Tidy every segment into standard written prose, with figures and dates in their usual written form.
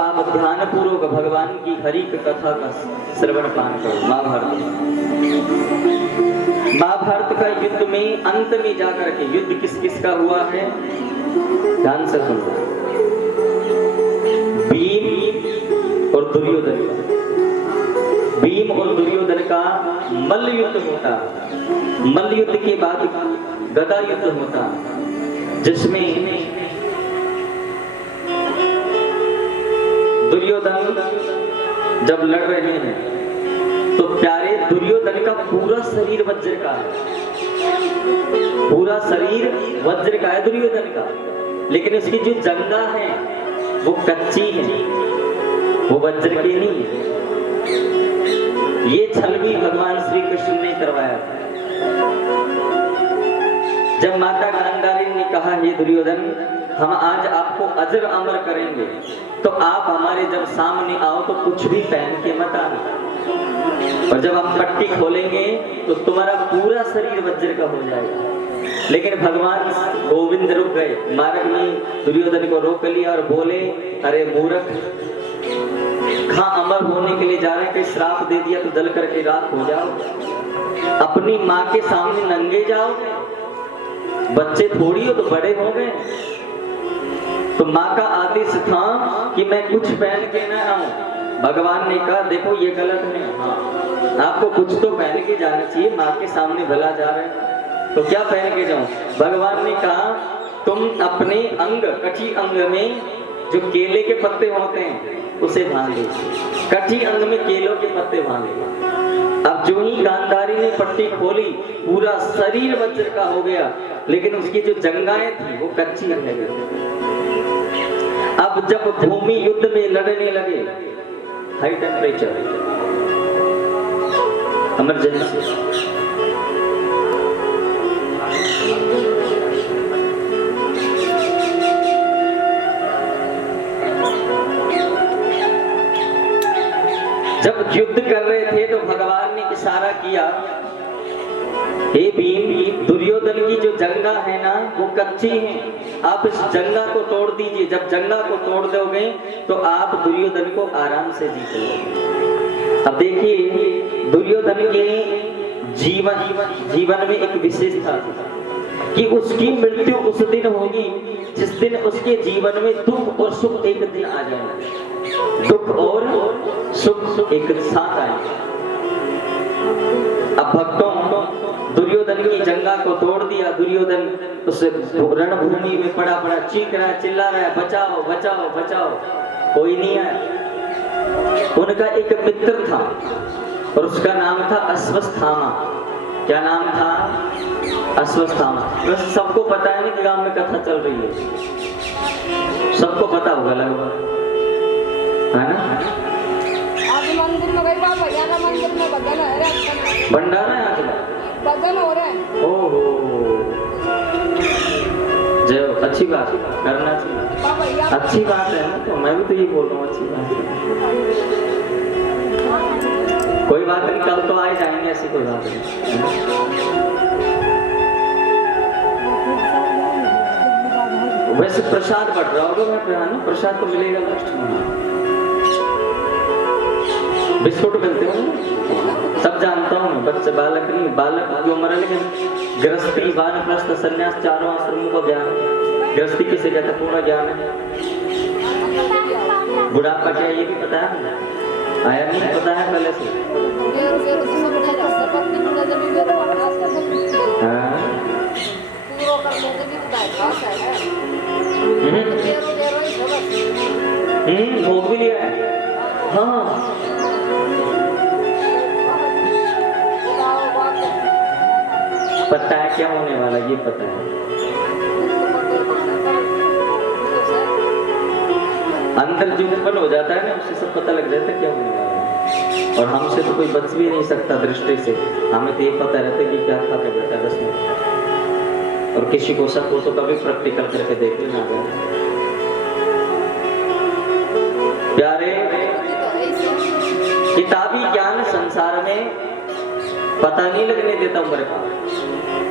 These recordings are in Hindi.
आप ध्यान पूर्वक भगवान की हरि कथा का श्रवण पान करो। महाभारत का युद्ध में अंत में जाकर के युद्ध किस किस का हुआ है ध्यान से सुनना। भीम और दुर्योधन का, भीम और दुर्योधन का मल्ल युद्ध होता। मल्ल युद्ध के बाद गदा युद्ध होता, जिसमें दुर्योधन जब लड़ रहे हैं तो प्यारे दुर्योधन का पूरा शरीर वज्र का है, पूरा शरीर वज्र का है दुर्योधन का, लेकिन उसकी जो जंगा है वो कच्ची है, वो वज्र की नहीं है। ये छल भी भगवान श्री कृष्ण ने करवाया था। जब माता गांधारी ने कहा हे दुर्योधन हम आज आपको अजर अमर करेंगे, तो आप हमारे जब सामने आओ तो कुछ भी पहन के मत आना, और जब हम पट्टी खोलेंगे तो तुम्हारा पूरा शरीर वज्र का हो जाएगा। लेकिन भगवान गोविंद रुक गए, मार्ग में दुर्योधन को रोक लिया और बोले अरे मूर्ख, कहाँ अमर होने के लिए जा रहे हैं, कहीं श्राप दे दिया तो जल करके राख हो जाओ। अपनी माँ के सामने नंगे जाओ, बच्चे थोड़ी हो तो बड़े हो गए। तो माँ का आदेश था कि मैं कुछ पहन के ना आऊं। भगवान ने कहा देखो ये गलत है, हाँ आपको कुछ तो पहन के जाना चाहिए, माँ के सामने भला जा रहे हैं तो क्या पहन के जाऊं। भगवान ने कहा तुम अपने अंग कटी अंग में जो केले के पत्ते होते हैं उसे बांधो, कटी अंग में केलों के पत्ते बांधो। अब जो ही गांधारी ने पट्टी खोली पूरा शरीर वज्र का हो गया, लेकिन उसकी जो जंगाएं थी वो कच्ची रह गई। अब जब भूमि युद्ध में लड़ने लगे, हाई टेम्परेचर इमरजेंसी, जब युद्ध कर रहे थे तो भगवान ने इशारा किया हे भीम, दुर्योधन की जो जंगा है ना वो कच्ची है, आप इस जंगा को तोड़ दीजिए। जब जंगा को तोड़ दोगे तो आप दुर्योधन को आराम से जीत लोगे। अब देखिए दुर्योधन के जीवन में एक विशेषता थी कि उसकी मृत्यु उस दिन होगी जिस दिन उसके जीवन में दुख और सुख एक दिन आ जाएगा, दुख और सुख एक साथ आएगा। अब भक्तों दुर्योधन की जंगा को तोड़ दिया। दुर्योधन उस रणभूमि में पड़ा पड़ा चीख रहा है, चिल्ला रहा है बचाओ बचाओ बचाओ, कोई नहीं आया। उनका एक मित्र था और उसका नाम था अश्वत्थामा। क्या नाम था? अश्वत्थामा। बस सबको पता है ना कि गांव में कथा चल रही है, सबको पता होगा लगभग, है ना? मंदिर में गई भैया ना, मंदिर में भजन है, भंडारा है आज भजन हो रहा है। ओहो जय, अच्छी बात करना चाहिए, अच्छी बात है ना, तो मैं भी तो ये बोल रहा हूँ अच्छी बात है। कोई बात नहीं, कल तो आए जाएंगे, ऐसी कोई बात नहीं। वैसे प्रसाद बढ़ रहा होगा, मैं प्रसाद तो मिलेगा लास्ट में, बिस्कुट मिलते हो सब जानता हूँ मैं, बच्चे बालक नहीं, बालक जो उम्र है, लेकिन गृहस्थी वानप्रस्थ संन्यास चारों आश्रमों का ज्ञान। गृहस्थी किसे कहते हैं? पूरा ज्ञान है। बुढ़ापा क्या ये भी पता है? आया नहीं पता है पहले से? भोग भी लिया है, हाँ। पता है क्या होने वाला, ये पता है। अंदर जो उत्पन्न हो जाता है ना, उससे सब पता लग जाता है क्या होने वाला है। और हमसे तो कोई बच भी नहीं सकता दृष्टि से, हमें तो ये पता रहता है कि क्या खाते बैठा 10 मिनट। और किसी को शक हो तो कभी प्रैक्टिकल करके देख लेना। प्यारे, किताबी ज्ञान संसार में पता नहीं लगने देता उम्र का,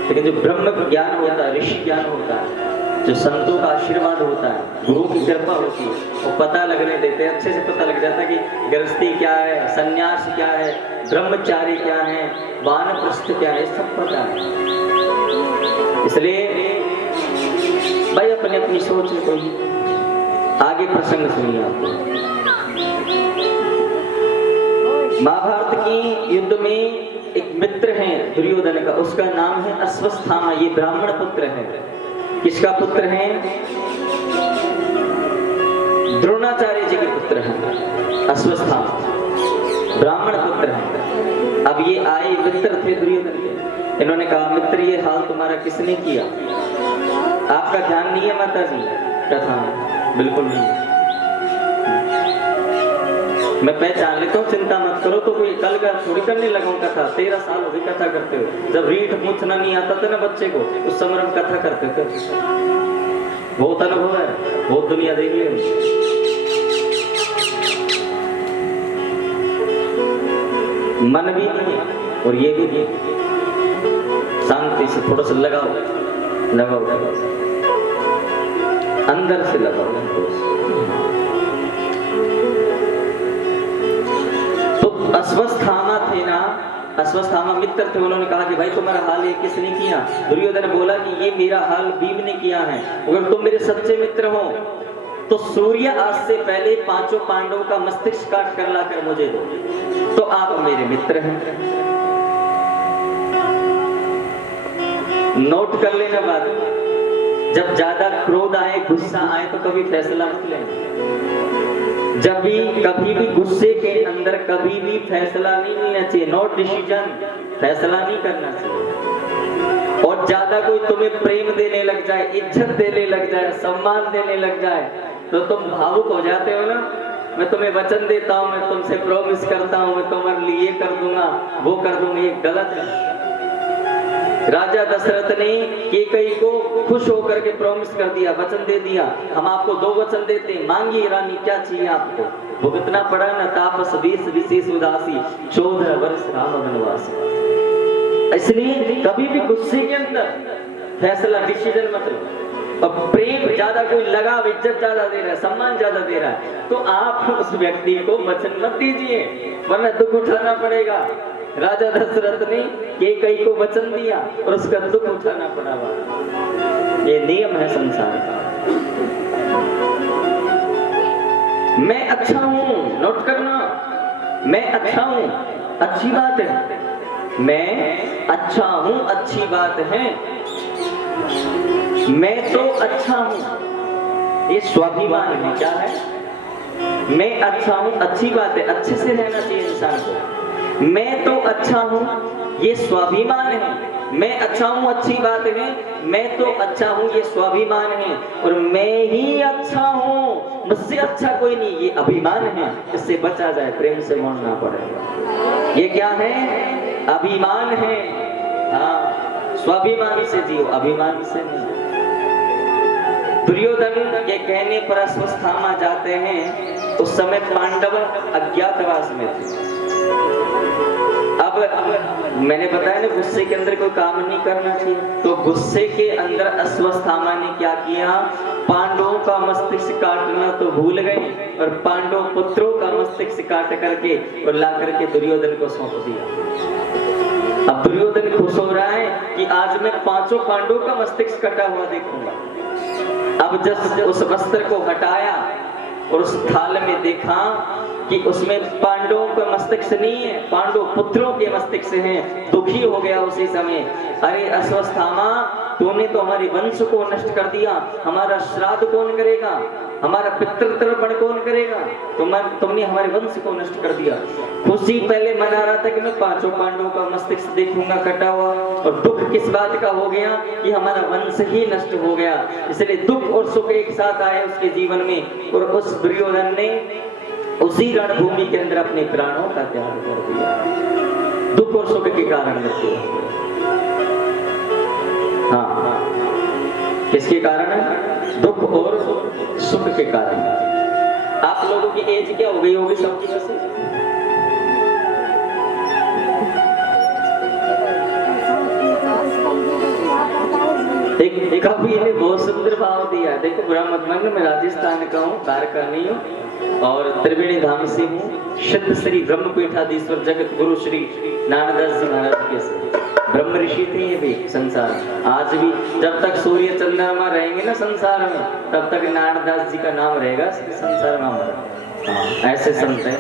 लेकिन जो ब्रह्म ज्ञान होता है, ऋषि ज्ञान होता है, जो संतों का आशीर्वाद होता है, गुरु की कृपा होती है, वो पता लगने देते हैं, अच्छे से पता लग जाता है कि गृहस्थी क्या है, सन्यास क्या है, ब्रह्मचारी क्या है, वानप्रस्थ क्या है, सब पता है। इसलिए भाई अपनी अपनी सोच है कोई। आगे प्रसंग सुनिए आपको। महाभारत की युद्ध में एक मित्र है दुर्योधन का, उसका नाम है अश्वस्थामा। ये ब्राह्मण पुत्र है। किसका पुत्र है? द्रोणाचार्य जी के पुत्र हैं अश्वस्थामा, ब्राह्मण पुत्र हैं। अब ये आए मित्र थे दुर्योधन के। इन्होंने कहा मित्र ये हाल तुम्हारा किसने किया? आपका ध्यान नहीं है माता जी कथा में? बिल्कुल नहीं। मैं पहचान लेता हूँ, चिंता मत करो। तो कोई कल का थोड़ी करने लगा हूँ कथा। 13 साल हो गए कथा करते हुए। जब रीठ पूछना नहीं आता था ना बच्चे को, उस समय हम कथा करते थे। बहुत अनुभव है, बहुत दुनिया देख ली। मन भी और ये भी शांति से थोड़ा सा लगाओ, अंदर से लगाओ। तो अश्वस्थामा थे ना, अश्वस्थामा मित्र थे। उन्होंने कहा कि भाई तुम्हारा हाल ये किसने किया? दुर्योधन बोला कि ये मेरा हाल भीम ने किया है। अगर तुम मेरे सच्चे मित्र हो तो सूर्य आज से पहले 5 पांडवों का मस्तिष्क काट कर लाकर मुझे दो, तो आप मेरे मित्र हैं। नोट कर लेना बात। जब ज्यादा क्रोध आए, गुस्सा आए तो कभी फैसला मत लेना। जब भी कभी भी गुस्से के अंदर कभी भी फैसला नहीं लेना चाहिए। नॉट डिसीजन, फैसला नहीं करना चाहिए। और ज्यादा कोई तुम्हें प्रेम देने लग जाए, इज्जत देने लग जाए, सम्मान देने लग जाए तो तुम भावुक हो जाते हो ना। मैं तुम्हें वचन देता हूँ, मैं तुमसे प्रॉमिस करता हूँ, मैं तुम्हारे लिए ये कर दूंगा, वो कर दूंगा, ये गलत है। राजा दशरथ ने कैकेयी को खुश होकर के प्रॉमिस कर दिया, वचन दे दिया, हम आपको 2 वचन देते हैं, मांगिए रानी क्या चाहिए आपको? भुगतना पड़ा न तापस 20 विशेष उदासी, 14 वर्ष राम वनवास। इसलिए कभी भी गुस्से के अंदर फैसला, डिसीजन मत लो। और प्रेम ज्यादा, कोई लगाव, इज्जत ज्यादा दे रहा है, सम्मान ज्यादा दे रहा है, तो आप उस व्यक्ति को वचन मत दीजिए, वरना दुख उठाना पड़ेगा। राजा दशरथ ने कैकेयी को वचन दिया और उसका दुख उठाना पड़ा। ये नियम है संसार का। मैं अच्छा हूं, नोट करना, मैं अच्छा हूं, अच्छी बात है। मैं अच्छा हूं, अच्छी बात है। मैं तो अच्छा हूं, ये स्वाभिमान है। क्या है? मैं अच्छा हूं, अच्छी बात है। अच्छे से रहना चाहिए इंसान को। मैं तो अच्छा हूं, ये स्वाभिमान है। मैं अच्छा हूं, अच्छी बात है। मैं तो अच्छा हूं, ये स्वाभिमान है। और मैं ही अच्छा हूं, मुझसे अच्छा कोई नहीं, ये अभिमान है। इससे बचा जाए, प्रेम से मोड़ना पड़ेगा। ये क्या है? अभिमान है। हाँ, स्वाभिमान से जियो, अभिमान से नहीं। दुर्योधन के कहने पर अश्वस्थामा जाते हैं। उस समय पांडव अज्ञातवास में थे। अब मैंने बताया ना, गुस्से के अंदर कोई काम नहीं करना चाहिए। तो गुस्से के अंदर अश्वस्थामा ने क्या किया? पांडवों का मस्तिष्क काटना तो भूल गए और पांडव पुत्रों का मस्तिष्क काट करके और ला करके दुर्योधन को सौंप दिया। अब दुर्योधन खुश हो रहा है कि आज मैं 5 पांडवों का मस्तिष्क कटा हुआ देखूंगा। अब जब उस वस्त्र को हटाया और उस थाल में देखा कि उसमें पांडवों का मस्तिष्क नहीं है, पांडव पुत्रों के मस्तिष्क हैं। दुखी हो गया उसी समय। अरे अश्वस्थामा, तूने तो हमारे वंश को नष्ट कर दिया। हमारा श्राद्ध कौन करेगा? हमारा पितृतर्पण कौन करेगा? तुमने हमारे वंश को नष्ट कर दिया। खुशी पहले मना रहा था कि मैं 5 पांडवों का मस्तिष्क देखूंगा कटा हुआ, और दुख किस बात का हो गया कि हमारा वंश ही नष्ट हो गया। इसलिए दुख और सुख एक साथ आए उसके जीवन में। और उस दुर्योधन ने उसी रणभूमि के अंदर अपने प्राणों का त्याग कर दिया, दुख और सुख के कारण। हाँ, किसके कारण? दुख और सुख के कारण। आप लोगों की एज क्या हो गई होगी सबकी? वैसे एक कवि ने बहुत सुंदर भाव दिया। देखो ब्रह्मगंज में राजस्थान का हूँ, द्वारका नहीं हूँ, और त्रिवेणी धाम से हूँ। सिद्ध श्री ब्रह्मपीठाधीश्वर जगत गुरु श्री नानकदास जी महाराज के से ब्रह्म ऋषि थे ये भी संसार में। आज भी जब तक सूर्य चंद्रमा रहेंगे ना संसार में, तब तक नानकदास जी का नाम रहेगा संसार में हमारा। ऐसे संत हैं।